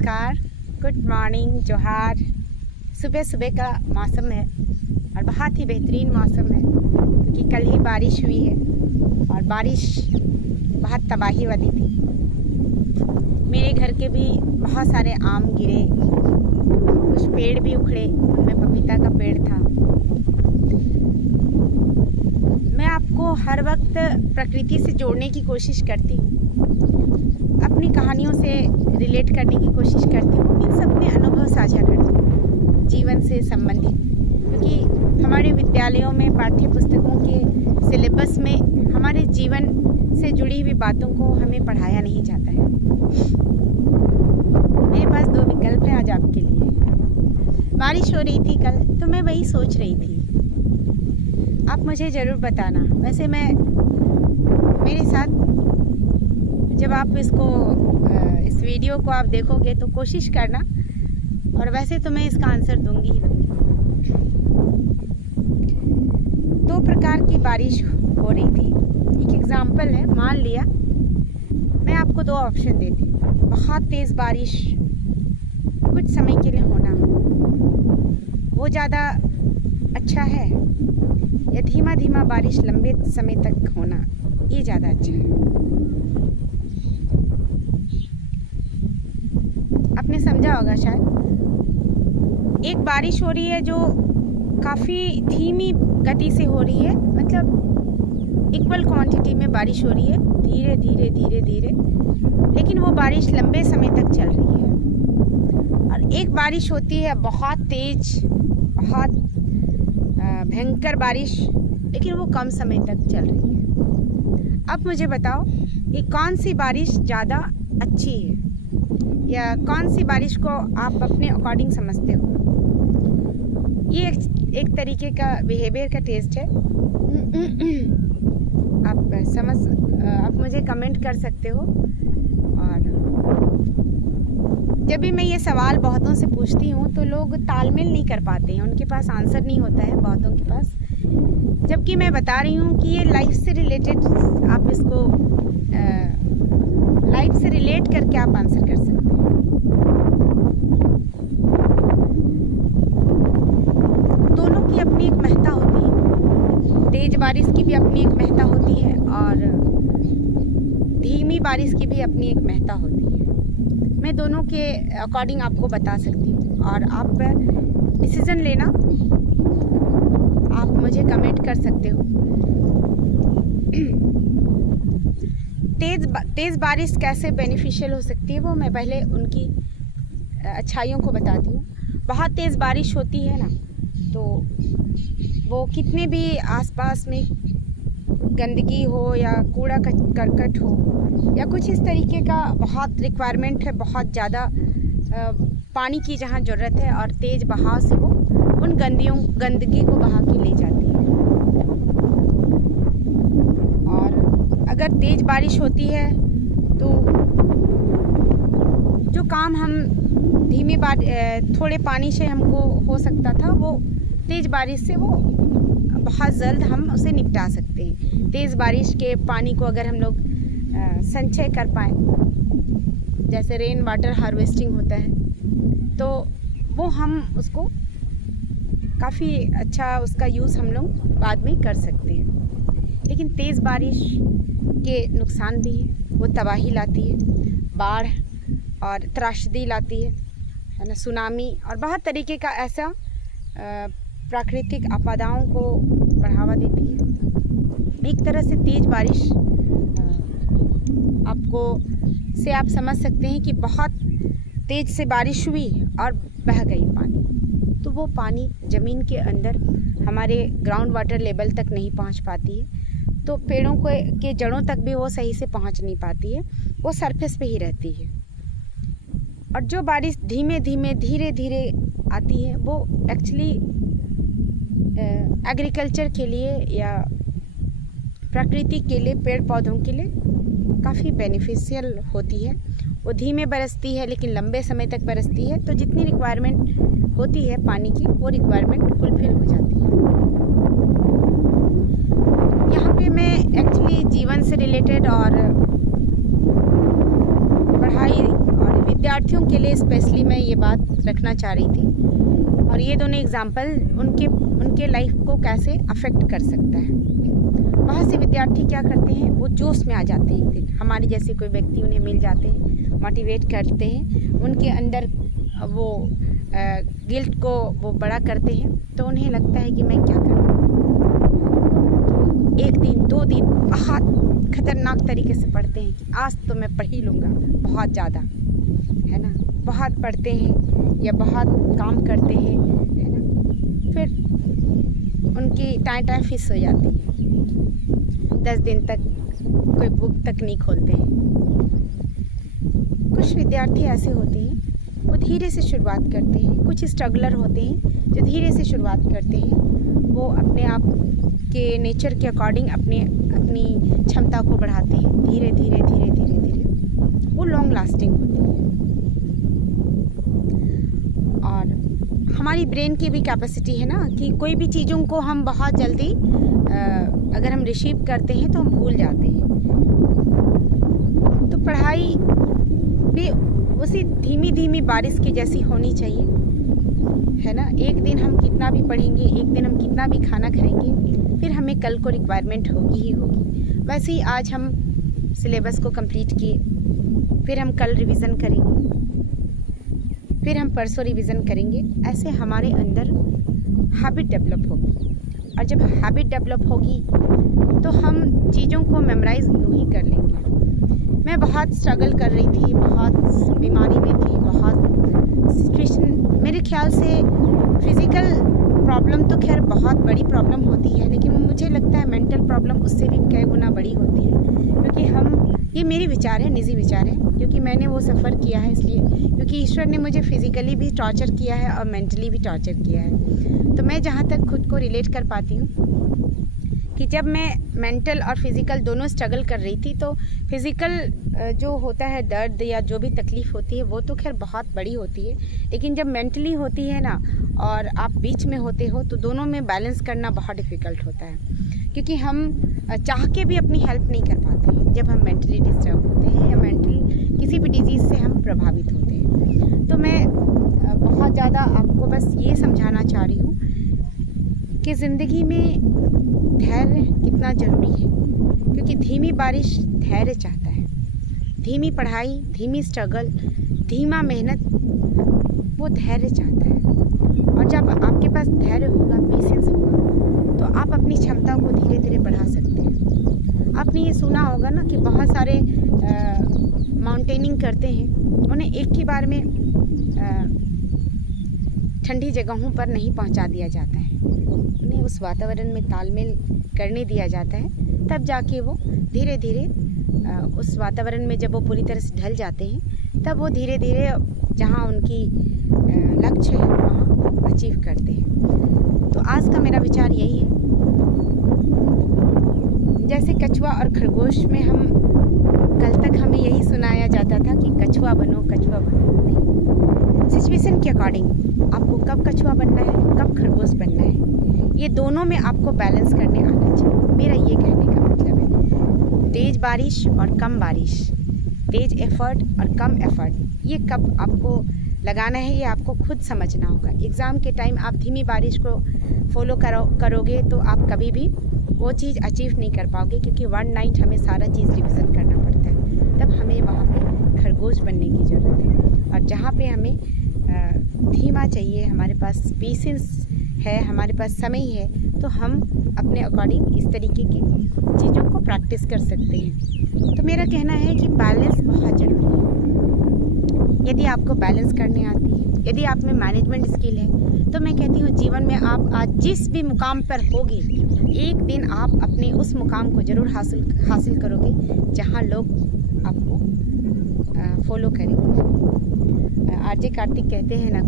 नमस्कार, good morning, जोहार। सुबह सुबह का मौसम है और बहुत ही बेहतरीन मौसम है क्योंकि कल ही बारिश हुई है और बारिश बहुत तबाही वाली थी। मेरे घर के भी बहुत सारे आम गिरे, कुछ पेड़ भी उखड़े, उनमें पपीता का पेड़ था। मैं आपको हर वक्त प्रकृति से जोड़ने की कोशिश करती हूँ, अपनी कहानियों से रिलेट करने की कोशिश करती हूँ, इन सब में अनुभव साझा करती हूँ जीवन से संबंधित, क्योंकि हमारे विद्यालयों में पाठ्य पुस्तकों के सिलेबस में हमारे जीवन से जुड़ी हुई बातों को हमें पढ़ाया नहीं जाता है। मेरे पास दो विकल्प हैं आज आपके लिए। बारिश हो रही थी कल, तो मैं वही सोच रही थी। आप मुझे ज़रूर बताना। वैसे मेरे साथ जब आप इस वीडियो को आप देखोगे तो कोशिश करना, और वैसे तो मैं इसका आंसर दूंगी ही दूंगी। दो प्रकार की बारिश हो रही थी। एक एग्जाम्पल है, मान लिया मैं आपको दो ऑप्शन देती हूँ। बहुत तेज़ बारिश कुछ समय के लिए होना, वो ज़्यादा अच्छा है, या धीमा धीमा बारिश लंबे समय तक होना, ये ज़्यादा अच्छा है। आपने समझा होगा शायद। एक बारिश हो रही है जो काफ़ी धीमी गति से हो रही है, मतलब इक्वल क्वांटिटी में बारिश हो रही है, धीरे धीरे धीरे धीरे, लेकिन वो बारिश लंबे समय तक चल रही है। और एक बारिश होती है बहुत तेज, बहुत भयंकर बारिश, लेकिन वो कम समय तक चल रही है। अब मुझे बताओ कि कौन सी बारिश ज़्यादा अच्छी है, या कौन सी बारिश को आप अपने अकॉर्डिंग समझते हो। ये एक तरीके का बिहेवियर का टेस्ट है। आप मुझे कमेंट कर सकते हो। और जब भी मैं ये सवाल बहुतों से पूछती हूँ तो लोग तालमेल नहीं कर पाते हैं, उनके पास आंसर नहीं होता है बहुतों के पास, जबकि मैं बता रही हूँ कि ये लाइफ से रिलेटेड, आप इसको लाइफ से रिलेट करके आप आंसर कर सकते हैं। दोनों की अपनी एक महत्ता होती है। तेज बारिश की भी अपनी एक महत्ता होती है और धीमी बारिश की भी अपनी एक महत्ता होती है। मैं दोनों के अकॉर्डिंग आपको बता सकती हूँ, और आप डिसीज़न लेना, आप मुझे कमेंट कर सकते हो। तेज़ बारिश कैसे बेनिफिशियल हो सकती है, वो मैं पहले उनकी अच्छाइयों को बताती हूँ। बहुत तेज़ बारिश होती है ना, तो वो कितने भी आसपास में गंदगी हो या कूड़ा करकट हो या कुछ इस तरीके का बहुत रिक्वायरमेंट है, बहुत ज़्यादा पानी की जहाँ ज़रूरत है, और तेज़ बहाव से वो उन गंदगी को बहा के ले जाती है। और अगर तेज़ बारिश होती है तो जो काम हम थोड़े पानी से हमको हो सकता था, वो तेज़ बारिश से वो बहुत जल्द हम उसे निपटा सकते हैं। तेज़ बारिश के पानी को अगर हम लोग संचय कर पाएँ, जैसे रेन वाटर हार्वेस्टिंग होता है, तो वो हम उसको काफ़ी अच्छा, उसका यूज़ हम लोग बाद में कर सकते हैं। लेकिन तेज़ बारिश के नुकसान भी हैं। वो तबाही लाती है, बाढ़ और त्रासदी लाती है ना, सुनामी और बहुत तरीके का ऐसा प्राकृतिक आपदाओं को बढ़ावा देती है। एक तरह से तेज़ बारिश आप समझ सकते हैं कि बहुत तेज़ से बारिश हुई और बह गई पानी, तो वो पानी ज़मीन के अंदर हमारे ग्राउंड वाटर लेवल तक नहीं पहुंच पाती है, तो पेड़ों के जड़ों तक भी वो सही से पहुंच नहीं पाती है, वो सरफेस पे ही रहती है। और जो बारिश धीमे धीमे धीरे धीरे आती है, वो एक्चुअली एग्रीकल्चर के लिए या प्रकृति के लिए, पेड़ पौधों के लिए काफ़ी बेनिफिशियल होती है। वो धीमे बरसती है लेकिन लंबे समय तक बरसती है, तो जितनी रिक्वायरमेंट होती है पानी की, वो रिक्वायरमेंट फुलफिल हो जाती है। यहाँ पे मैं एक्चुअली जीवन से रिलेटेड और पढ़ाई और विद्यार्थी विद्यार्थियों के लिए स्पेशली मैं ये बात रखना चाह रही थी, और ये दोनों एग्जाम्पल उनके लाइफ को कैसे अफेक्ट कर सकता है। बहुत से विद्यार्थी क्या करते हैं, वो जोश में आ जाते हैं। एक दिन हमारे जैसे कोई व्यक्ति उन्हें मिल जाते हैं, मोटिवेट करते हैं, उनके अंदर वो गिल्ट को वो बड़ा करते हैं, तो उन्हें लगता है कि मैं क्या करूँ। तो एक दिन 2 दिन बहुत खतरनाक तरीके से पढ़ते हैं कि आज तो मैं पढ़ ही लूँगा, बहुत ज़्यादा, है ना, बहुत पढ़ते हैं या बहुत काम करते हैं, है ना, फिर उनकी टाइम फिक्स हो जाती है। 10 दिन तक कोई बुक तक नहीं खोलते हैं। कुछ विद्यार्थी ऐसे होते हैं, वो धीरे से शुरुआत करते हैं। कुछ स्ट्रगलर होते हैं जो धीरे से शुरुआत करते हैं, वो अपने आप के नेचर के अकॉर्डिंग अपनी क्षमता को बढ़ाते हैं, धीरे धीरे धीरे धीरे धीरे वो लॉन्ग लास्टिंग होती है। और हमारी ब्रेन की भी कैपेसिटी है ना कि कोई भी चीज़ों को हम बहुत जल्दी अगर हम रिसीव करते हैं तो हम भूल जाते हैं। तो पढ़ाई भी उसी धीमी धीमी बारिश की जैसी होनी चाहिए, है ना। एक दिन हम कितना भी पढ़ेंगे, एक दिन हम कितना भी खाना खाएंगे, फिर हमें कल को रिक्वायरमेंट होगी ही होगी। वैसे ही आज हम सिलेबस को कंप्लीट किए, फिर हम कल रिवीज़न करेंगे, फिर हम परसों रिवीज़न करेंगे। ऐसे हमारे अंदर हैबिट डेवलप होगी, और जब हैबिट डेवलप होगी तो हम चीज़ों को मेमोराइज यूँ ही कर लेंगे। मैं बहुत स्ट्रगल कर रही थी, बहुत बीमारी में थी, बहुत सिचुएशन, मेरे ख्याल से फिज़िकल प्रॉब्लम तो खैर बहुत बड़ी प्रॉब्लम होती है, लेकिन मुझे लगता है मेंटल प्रॉब्लम उससे भी कई गुना बड़ी होती है। क्योंकि ये मेरे विचार है, निजी विचार है, क्योंकि मैंने वो सफ़र किया है, इसलिए क्योंकि ईश्वर ने मुझे फिज़िकली भी टॉर्चर किया है और मेंटली भी टॉर्चर किया है। तो मैं जहाँ तक खुद को रिलेट कर पाती हूँ कि जब मैं मेंटल और फिज़िकल दोनों स्ट्रगल कर रही थी, तो फिज़िकल जो होता है दर्द या जो भी तकलीफ़ होती है वो तो खैर बहुत बड़ी होती है, लेकिन जब मेंटली होती है ना और आप बीच में होते हो, तो दोनों में बैलेंस करना बहुत डिफ़िकल्ट होता है। क्योंकि हम चाह के भी अपनी हेल्प नहीं कर पाते हैं जब हम मेंटली डिस्टर्ब होते हैं या मेंटली किसी भी डिजीज़ से हम प्रभावित होते हैं। तो मैं बहुत ज़्यादा आपको बस ये समझाना चाह रही हूँ कि ज़िंदगी में धैर्य कितना ज़रूरी है, क्योंकि धीमी बारिश धैर्य चाहता है, धीमी पढ़ाई, धीमी स्ट्रगल, धीमा मेहनत वो धैर्य चाहता है। और जब आपके पास धैर्य होगा, पेशेंस होगा, तो आप अपनी क्षमता को धीरे धीरे बढ़ा सकते हैं। आपने ये सुना होगा ना कि बहुत सारे माउंटेनिंग करते हैं, उन्हें एक ही बार में ठंडी जगहों पर नहीं पहुंचा दिया जाता है, उन्हें उस वातावरण में तालमेल करने दिया जाता है, तब जाके वो धीरे धीरे उस वातावरण में जब वो पूरी तरह से ढल जाते हैं, तब वो धीरे धीरे जहाँ उनकी लक्ष्य है वहाँ अचीव करते हैं। तो आज का मेरा विचार यही है, जैसे कछुआ और खरगोश में हम कल तक हमें यही सुनाया जाता था कि कछुआ बनो, कछुआ बनो। नहीं, सिचुएशन के अकॉर्डिंग आपको कब कछुआ बनना है, कब खरगोश बनना है, ये दोनों में आपको बैलेंस करने आना चाहिए। मेरा ये कहने का मतलब है, तेज़ बारिश और कम बारिश, तेज़ एफर्ट और कम एफर्ट, ये कब आपको लगाना है ये आपको खुद समझना होगा। एग्ज़ाम के टाइम आप धीमी बारिश को फॉलो करोगे तो आप कभी भी वो चीज़ अचीव नहीं कर पाओगे, क्योंकि 1 नाइट हमें सारा चीज़ रिविज़न करना पड़ता है। तब हमें वहाँ पे खरगोश बनने की ज़रूरत है, और जहाँ पे हमें धीमा चाहिए, हमारे पास पेशेंस है, हमारे पास समय है, तो हम अपने अकॉर्डिंग इस तरीके की चीज़ों को प्रैक्टिस कर सकते हैं। तो मेरा कहना है कि बैलेंस बहुत ज़रूरी है। यदि आपको बैलेंस करने आती है, यदि आप में मैनेजमेंट स्किल है, तो मैं कहती हूँ जीवन में आप आज जिस भी मुकाम पर होगी, एक दिन आप अपने उस मुकाम को ज़रूर हासिल करोगे जहाँ लोग आपको फॉलो करेंगे। आरजे कार्तिक कहते हैं ना,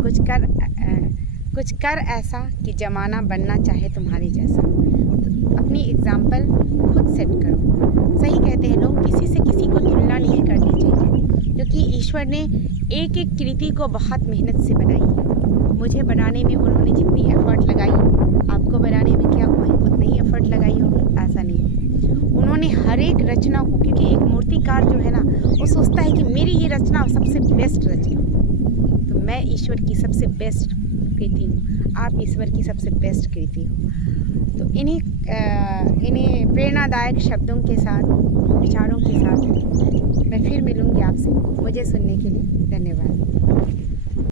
कुछ कर ऐसा कि ज़माना बनना चाहे तुम्हारे जैसा। तो अपनी एग्जाम्पल खुद सेट करो। सही कहते हैं लोग, किसी से किसी को तुलना नहीं करनी चाहिए, क्योंकि ईश्वर ने एक एक कृति को बहुत मेहनत से बनाई है। मुझे बनाने में उन्होंने जितनी एफर्ट लगाई, आपको बनाने में क्या उतनी ही एफर्ट लगाई होगी, ऐसा नहीं है। उन्होंने हर एक रचना को, क्योंकि एक मूर्तिकार जो है ना वो सोचता है कि मेरी ये रचना सबसे बेस्ट रचना, तो मैं ईश्वर की सबसे बेस्ट कृति हूँ, आप ईश्वर की सबसे बेस्ट कृति हो। तो इन्हीं प्रेरणादायक शब्दों के साथ, विचारों के साथ मैं फिर मिलूँगी आपसे। मुझे सुनने के लिए धन्यवाद।